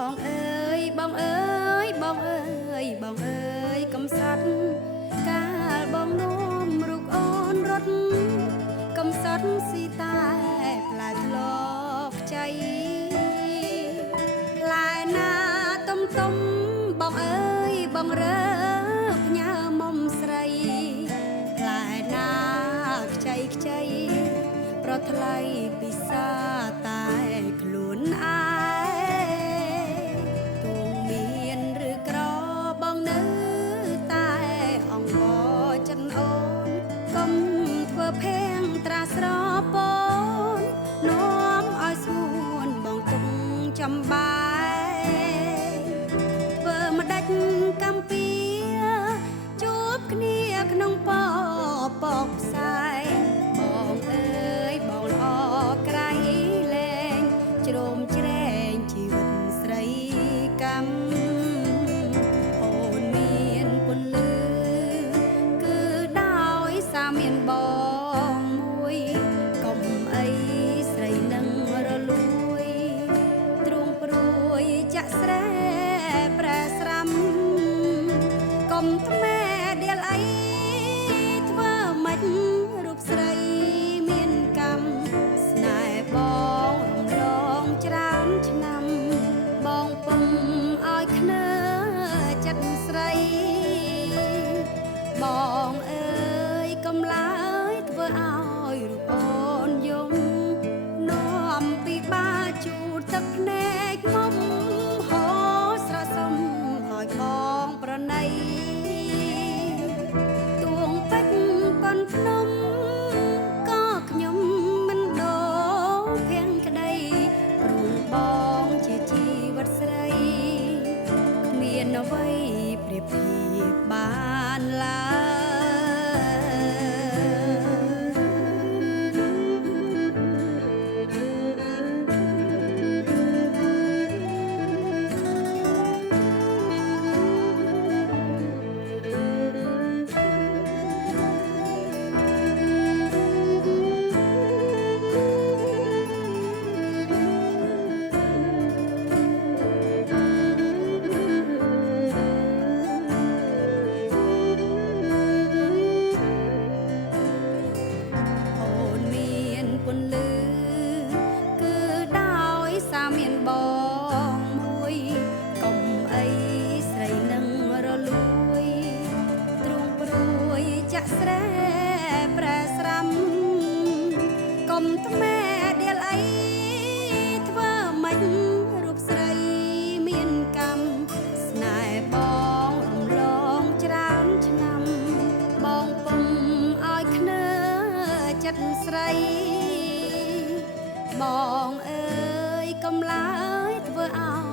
បងអើយបងអើយបងអើយបងអើយកំសត់កាលបងនោមរូបអូនរត់កំសត់ស៊ីតែផ្លែធ្លាប់ខ្ចីផ្លែណាទុំបងអើយបងរើផ្ញើមុំស្រីផ្លែណាខ្ចីប្រថ្លៃពិសាតែខ្លួនឯងទូងមានឬក្របងនៅតែអង្វរចិនអូនកុំធ្វើភេងត្រាស្រពូននាំឲ្យស្ងួនបងទុកចំបាយធ្វើម្ដេចកម្ពីជួបគ្នាក្នុងពពកផ្សែងបងអើយបងល្អក្រៃលែងជ្រោមជ្រែងជីវិតស្រីកម្មអូនមានពន្លឺគឺដោយសារមានបងមួយកុំអីស្រីនឹងរលួយទ្រូងព្រួយចាក់ស្រែប្រែស្រាំកុំថ្មែដៀលអីធ្វើម៉េចរូបស្រីមានកម្មស្នេហ៍បងរំលងច្រើនឆ្នាំបងពុំឲ្យខ្នើចិត្តស្រីបងអើយកំឡើយធ្វើឲ្យរូបអូនយំនាំពីបាជូតទឹកភ្នែកមុំហូរស្រកសុំឲ្យបងប្រណីទួងពេជ្រប៉ុនភ្នំក៏ខ្ញុំមិនដូរភាំងក្តីរួងបងជាជីវិតស្រីគ្មានអ្វីប្រៀបធៀបបានឡើពន្លឺគឺដោយសារមានបងមួយកុំអីស្រីនឹងរលួយទ្រូងព្រួយចាក់ស្រែប្រែស្រាំកុំថ្មែដៀលអីធ្វើម៉េចរូបស្រីមានកម្មស្នេហ៍បងរំលងច្រើនឆ្នាំបងពុំឲ្យខ្នើចិត្តស្រីបងអើយកំឡើយធ្វើឲ្យ